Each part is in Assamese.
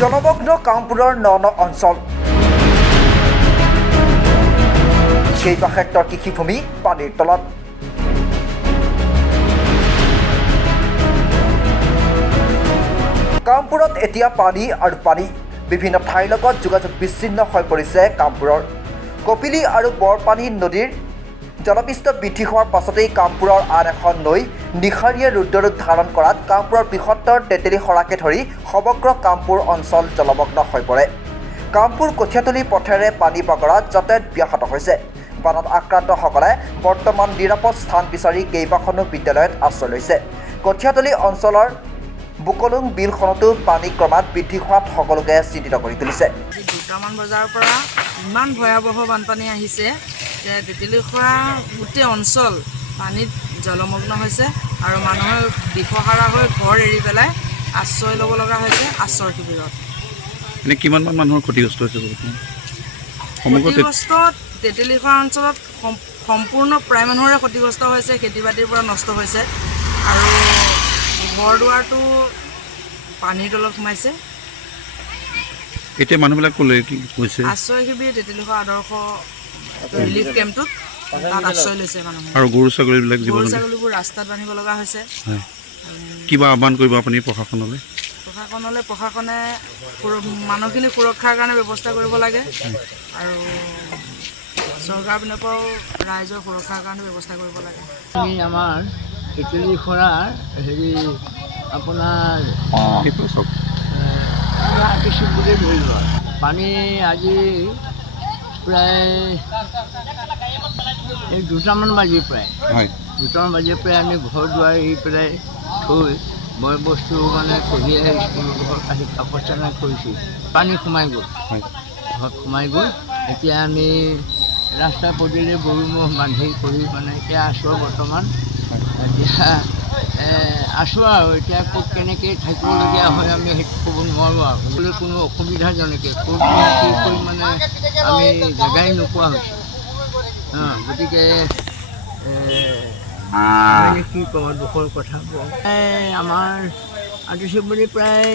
জলমগ্ন কামপুৰৰ ন অঞ্চল কেইবা হেক্টৰ কৃষিভূমি পানীৰ তলত কামপুৰত এতিয়া পানী আৰু পানী বিভিন্ন ঠাইৰ লগত যোগাযোগ বিচ্ছিন্ন হৈ পৰিছে কামপুৰৰ কপিলী আৰু বৰপানী নদীৰ জলপৃষ্ঠ বৃদ্ধি হোৱাৰ পাছতেই কামপুৰৰ আন এখন নৈ নিশাৰীয়ে ৰুদ্ৰৰূপ ধাৰণ কৰাত কামপুৰৰ বৃহত্তৰ তেতেলী খৰাকে ধৰি সমগ্ৰ কামপুৰ অঞ্চল জলমগ্ন হৈ পৰে কামপুৰ কঠীয়াতলী পথেৰে পানী বগৰাত যাতায়াত ব্যাহত হৈছে বানত আক্ৰান্তসকলে বৰ্তমান নিৰাপদ স্থান বিচাৰি কেইবাখনো বিদ্যালয়ত আশ্ৰয় লৈছে কঠীয়াতলী অঞ্চলৰ বুকলুং বিলখনতো পানী ক্ৰমাৎ বৃদ্ধি হোৱাত সকলোকে চিন্তিত কৰি তুলিছে দুটামান বজাৰ পৰা ইমান ভয়াৱহ বানপানী আহিছে যে তেতেলীখোৱা গোটেই অঞ্চল পানীত জলমগ্ন হৈছে আৰু মানুহৰ দিশহাৰা হৈ ঘৰ এৰি পেলাই আশ্ৰয় ল'ব লগা হৈছে আশ্ৰয় শিবিৰত এনে কিমানমান মানুহৰ ক্ষতিগ্ৰস্ত হৈছে ক্ষতিগ্ৰস্ত তেতেলীখোৱা অঞ্চলত সম্পূৰ্ণ প্ৰায় মানুহৰে ক্ষতিগ্ৰস্ত হৈছে খেতি বাতিৰ পৰা নষ্ট হৈছে আৰু ঘৰ দুৱাৰটো পানীৰ তলত সোমাইছে এতিয়া মানুহবিলাক ক'লৈ কি কৈছে আশ্ৰয় শিবিৰ তেতেলীখোৱা আদৰ্শ ৰিলিফ কেম্পটোত তাত আশ্ৰয় লৈছে মানুহে আৰু গৰু ছাগলীবিলাক গৰু ছাগলীবোৰ ৰাস্তাত বান্ধিব লগা হৈছে কিবা আহ্বান কৰিব আপুনি প্ৰশাসনলৈ প্ৰশাসনে মানুহখিনি সুৰক্ষাৰ কাৰণে ব্যৱস্থা কৰিব লাগে আৰু চৰকাৰ পিনৰ পৰাও ৰাইজৰ সুৰক্ষাৰ কাৰণে ব্যৱস্থা কৰিব লাগে আমাৰ তেতেলীখোৱাৰ আপোনাৰ বুলি ধৰি লোৱা পানী আজি প্ৰায় এই দুটামান বাজিৰ প্ৰায় আমি ঘৰ দুৱাৰ এৰি পেলাই থৈ বয় বস্তু মানে কঢ়িয়াই স্কুলৰ ঘৰত আহি কাপোৰ চানা কৰিছোঁ পানী সোমাই গ'ল ঘৰত সোমাই গ'ল এতিয়া আমি ৰাস্তা পদূলিৰে গৰু ম'হ বান্ধি কৰি মানে এতিয়া আছোঁ বৰ্তমান এতিয়া আছোঁ আৰু এতিয়া ক'ত কেনেকৈ থাকিবলগীয়া হয় আমি সেইটো ক'ব নোৱাৰোঁ আৰু কোনো অসুবিধাজনকে ক'ত কি কৰি মানে আমি জেগাই নোপোৱা হৈছোঁ গতিকে কি ক'ব দুখৰ কথা আমাৰ আদিছে বুলি প্ৰায়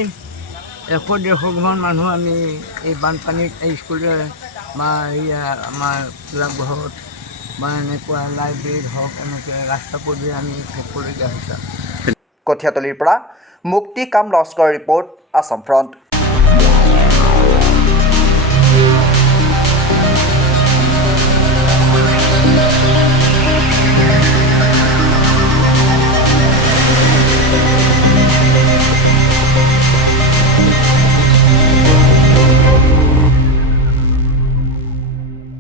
100-150 ঘৰ মানুহ আমি এই বানপানীত স্কুলৰে বা আমাৰ ক্লাবঘৰত বা এনেকুৱা লাইব্ৰেৰীত হওক এনেকৈ ৰাস্তা পদূলি আমি থাকিবলগীয়া হৈছে কঠীয়াতলীৰ পৰা মুক্তি কাম লস্কৰ ৰিপৰ্ট আছাম ফ্ৰণ্ট